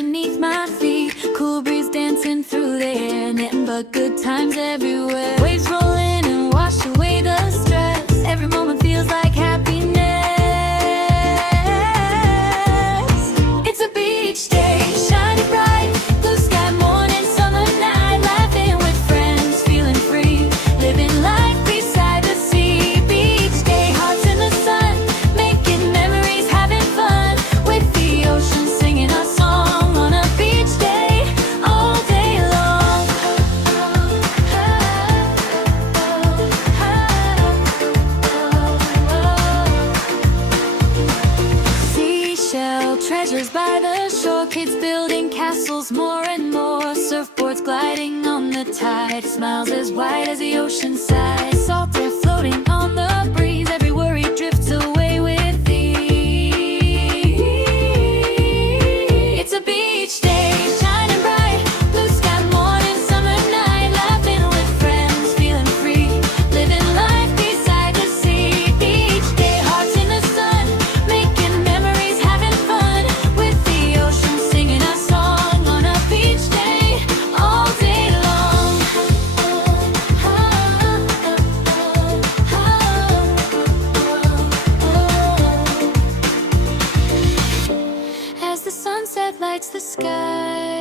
beneath my feet. Cool breeze dancing through the air, nothing but good times everywhere. Waves rolling and wash away the stress. Every moment feels like happiness. It's a beach day, shining bright. Blue sky morning, summer night. Laughing with friends, feeling free. Living life beside the sea. Beach day, hearts in the sun. Making memories, having fun. With the ocean singing a song. On a beach day, all day long. Seashell treasures by the shore. Kids building castles more and more. Surfboards gliding on the tide. Smiles as wide as the ocean side. Salt air floating on the breeze. Every worry drifts away with ease. It's a beach day, shining bright. Blue sky morning, summer night. Laughing with friends, feeling free. Living life beside the sea. Beach day, hearts in the sun. Making memories, having fun. With the ocean singing a song. On a beach day, all day long. As the sunset lights the sky,